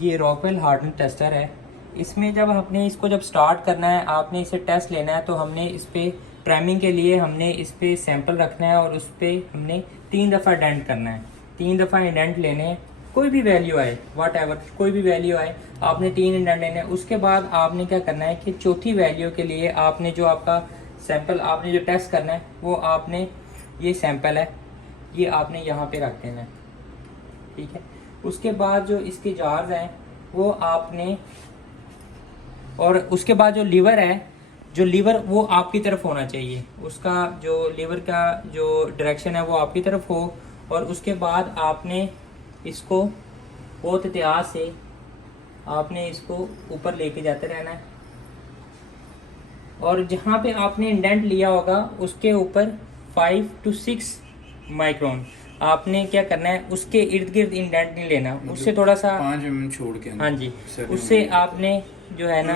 ये Rockwell harden tester है। इसमें जब आपने इसको जब स्टार्ट करना है, आपने इसे टेस्ट लेना है, तो हमने इस पर प्राइमिंग के लिए हमने इस पर सैंपल रखना है और उस पर हमने 3 दफ़ा इंडेंट करना है। 3 दफ़ा इंडेंट लेने हैं, कोई भी वैल्यू आए, वाट एवर कोई भी वैल्यू आए, आपने 3 इंडेंट लेने हैं। उसके बाद आपने क्या करना है कि चौथी वैल्यू के लिए आपने जो आपका सैंपल आपने जो टेस्ट करना है, वो आपने ये सैंपल है, ये आपने यहाँ पे रख देना है, ठीक है। उसके बाद जो इसके जार्स हैं वो आपने, और उसके बाद जो लीवर है, जो लीवर वो आपकी तरफ होना चाहिए, उसका जो लीवर का जो डायरेक्शन है वो आपकी तरफ हो। और उसके बाद आपने इसको बहुत एहतियात से आपने इसको ऊपर लेके जाते रहना है, और जहाँ पे आपने इंडेंट लिया होगा उसके ऊपर 5 to 6 माइक्रोन आपने क्या करना है, उसके इर्द गिर्द इंडेंट नहीं लेना, उससे थोड़ा सा 5 mm छोड़ के। हाँ जी, उससे आपने जो है ना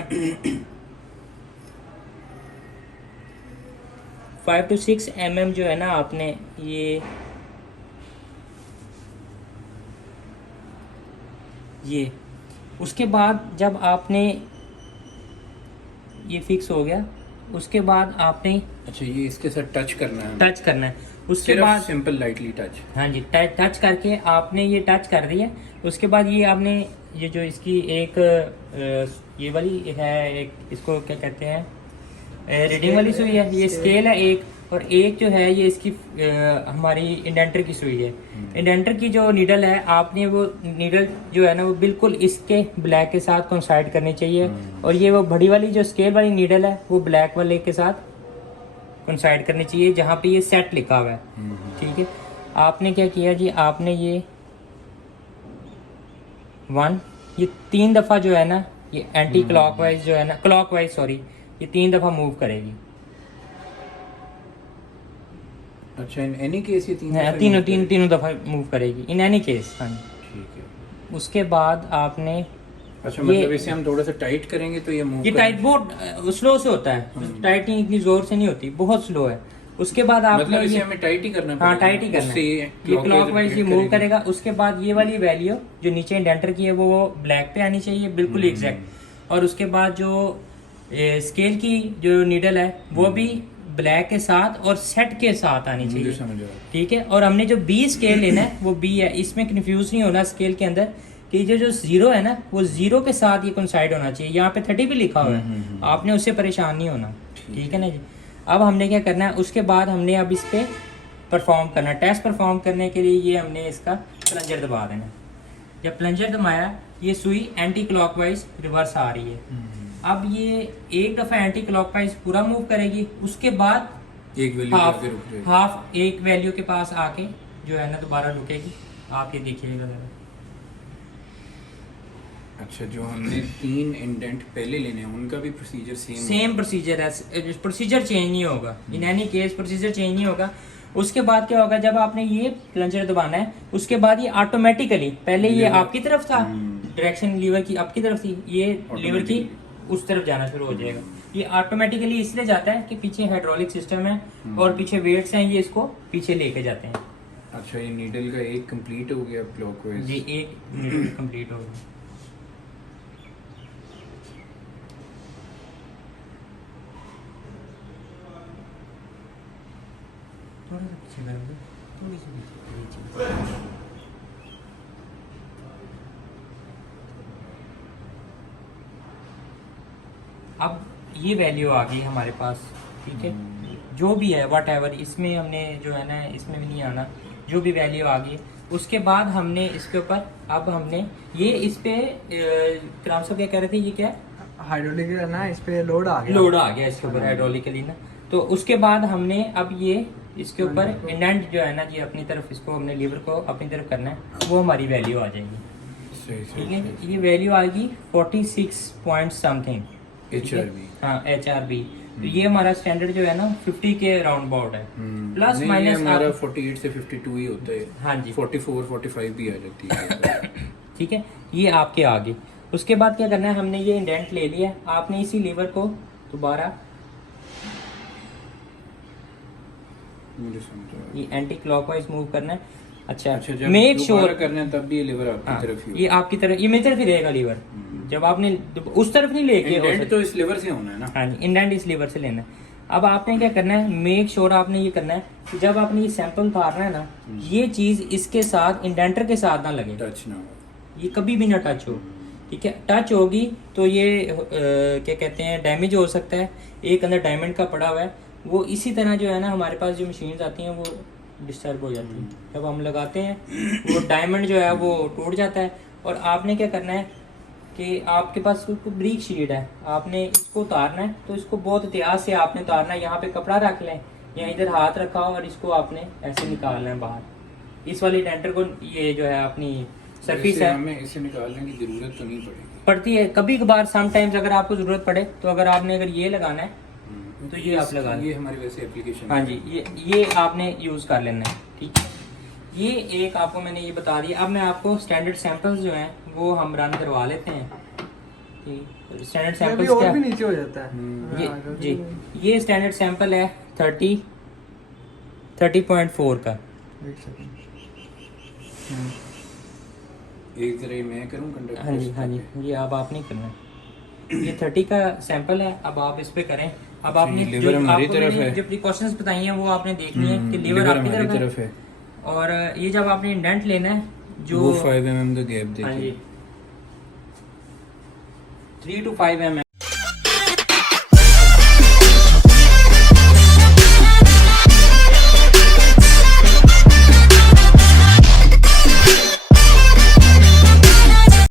5 to 6 mm जो है ना आपने ये उसके बाद जब आपने ये फिक्स हो गया, उसके बाद आपने अच्छा ये इसके साथ टच करना है, टच करना है। उसके सिर्फ बाद सिंपल लाइटली टच। हाँ जी, टच करके आपने ये टच कर दिया। उसके बाद ये आपने ये जो इसकी एक ये वाली है, एक इसको क्या कहते हैं, रीडिंग वाली सुई है, ये स्केल है एक, और एक जो है ये इसकी हमारी इंडेंटर की सुई है। इंडेंटर की जो नीडल है, आपने वो नीडल जो है ना वो बिल्कुल इसके ब्लैक के साथ कोइंसाइड करनी चाहिए, और ये वो बड़ी वाली जो स्केल वाली नीडल है वो ब्लैक वाले के साथ कोइंसाइड करनी चाहिए जहाँ पे ये सेट लिखा हुआ है, ठीक है। आपने क्या किया जी, आपने ये 3 दफ़ा जो है ना, ये एंटी क्लॉकवाइज जो है ना, क्लॉकवाइज सॉरी, ये 3 दफ़ा मूव करेगी। अच्छा इन एनी केस ये तीनों दफ़ा मूव करेगी इन एनी केस। हाँ, ठीक है। उसके बाद आपने अच्छा मतलब इसे हम थोड़ा सा टाइट करेंगे तो ये मूव ये टाइट बहुत स्लो से होता है, टाइटिंग इतनी जोर से नहीं होती, बहुत स्लो है। उसके बाद आपने मतलब इसे हमें टाइट ही करना हाँ टाइट ही करना है, ये क्लॉकवाइज ही मूव करेगा। उसके बाद ये वाली वैल्यू जो नीचे इंडेंटर की है वो ब्लैक पे आनी चाहिए, बिल्कुल एग्जैक्ट। और उसके बाद जो स्केल की जो नीडल है वो भी ब्लैक के साथ और सेट के साथ आनी चाहिए, ठीक है। और हमने जो बी स्केल लेना है वो बी है, इसमें कंफ्यूज नहीं होना स्केल के अंदर कि जो जीरो है ना वो जीरो के साथ ये कोइंसाइड होना चाहिए। यहाँ पे 30 भी लिखा हुआ है, आपने उससे परेशान नहीं होना, ठीक है ना जी। अब हमने क्या करना है, उसके बाद हमने अब इस पे परफॉर्म करना है। टेस्ट परफॉर्म करने के लिए ये हमने इसका प्लंजर दबा देना। जब प्लंजर दबाया, ये सुई एंटी क्लॉकवाइज रिवर्स आ रही है। अब ये एक दफ़ा एंटी क्लॉकवाइज पूरा मूव करेगी, उसके बाद एक वैल्यू हाफ एक वैल्यू के पास आके जो है ना दोबारा रुकेगी। आप ये देखिएगा जरा। अच्छा जो हमने 3 इंडेंट पहले लेने हैं उनका भी प्रोसीजर सेम प्रोसीजर है, प्रोसीजर चेंज नहीं होगा, in any case procedure change नहीं होगा। उसके बाद क्या होगा, जब आपने ये प्लंजर दबाना है, उसके बाद ये ऑटोमेटिकली, पहले ये आपकी तरफ था, डायरेक्शन लीवर की आपकी तरफ थी, ये लीवर की उस तरफ जाना शुरू हो जाएगा। ये ऑटोमेटिकली इसलिए जाता है कि पीछे हाइड्रोलिक सिस्टम है और पीछे वेट्स हैं, ये इसको पीछे लेके जाते हैं। अच्छा ये नीडल का एक कंप्लीट हो गया क्लॉकवाइज जी, एक नीडल कंप्लीट हो गया। थोड़ा सा पीछे कर दो, थोड़ी सी पीछे। अब ये वैल्यू आ गई हमारे पास, ठीक है। जो भी है वट एवर, इसमें हमने जो है ना, इसमें भी नहीं आना, जो भी वैल्यू आ गई। उसके बाद हमने इसके ऊपर अब हमने ये इस पे क्राम साहब क्या कह रहे थे, ये क्या हाइड्रोलिक है ना, इस पे लोड आ गया इसके ऊपर हाइड्रोलिकली ना। तो उसके बाद हमने अब ये इसके ऊपर इंडेंट जो है ना जी, अपनी तरफ इसको हमने लीवर को अपनी तरफ करना है, वो हमारी वैल्यू आ जाएगी, ठीक है। ये वैल्यू आएगी 46 पॉइंट समथिंग HRV। हाँ HRV। तो ये हमारा स्टैंडर्ड जो है ना 50 के राउंड अबाउट है, प्लस माइनस हमारा 48 से 52 ही होता है। हाँ जी 44 45 भी आ जाती है ठीक है, ये आपके आगे। उसके बाद क्या करना है, हमने ये इंडेंट ले लिया, आपने इसी लीवर को दोबारा ये एंटी क्लॉकवाइज मूव करना है। अच्छा अच्छा, जब मेक दोबारा श्योर करना है तब भी ये लीवर आपकी तरफ ही ये आपकी तरफ, ये मेरी तरफ ही रहेगा लीवर। जब आपने उस तरफ नहीं लेके इंडेंट तो इस लीवर से होना है ना। हाँ जी, इंडेंट इस लीवर से लेना है। अब आपने क्या करना है, मेक श्योर आपने ये करना है कि जब आपने ये सैंपल उतारना है ना, ये चीज इसके साथ इंडेंटर के साथ ना लगे, टच ना हो। ये कभी भी ना टच हो, ठीक है। टच होगी तो ये क्या कहते हैं डैमेज हो सकता है। एक अंदर डायमंड का पड़ा हुआ है, वो इसी तरह जो है ना हमारे पास जो मशीन्स आती हैं वो डिस्टर्ब हो जाती हैं। जब हम लगाते हैं वो डायमंड जो है वो टूट जाता है। और आपने क्या करना है कि आपके पास कोई ब्रीक शीट है, आपने इसको उतारना है तो इसको बहुत एहतियात से आपने उतारना है। यहाँ पे कपड़ा रख लें या इधर हाथ रखा हो और इसको आपने ऐसे निकालना है बाहर। इस वाली डेंटर को ये जो है अपनी सरफेस वैसे है हमें इसे निकालने की जरूरत तो नहीं पड़ेगी। पड़ती है कभी कभार, समटाइम्स अगर आपको जरूरत पड़े तो अगर आपने अगर ये लगाना है तो ये आप लगा लें। ये हमारी वैसे एप्लीकेशन हाँ जी, ये आपने यूज कर लेना है, ठीक है। ये एक आपको मैंने ये बता दिया। अब मैं आपको स्टैंडर्ड सैंपल्स जो हैं वो हम रन करवा लेते हैं। स्टैंडर्ड ये भी सैंपल्स और क्या भी नीचे हो जाता है। ये हाँ, जी, ये स्टैंडर्ड सैंपल है 30.4 का। एक सेकंड। एक जरा ये मैं करूं कंडक्ट। हाँ जी हाँ जी, ये अब आप नहीं करना है। ये 30 का सैंपल है, अब आप इस पे करें। अब आपने ये लीवर हमारी तरफ है। जो प्रिकॉशंस बताई हैं वो आपने देखनी है कि लीवर लीवर आपकी हमारी तरफ है। है। और ये जब आपने इंडेंट लेना है जो वो 5 mm का गैप हाँ देखिए। जी 3 to 5 mm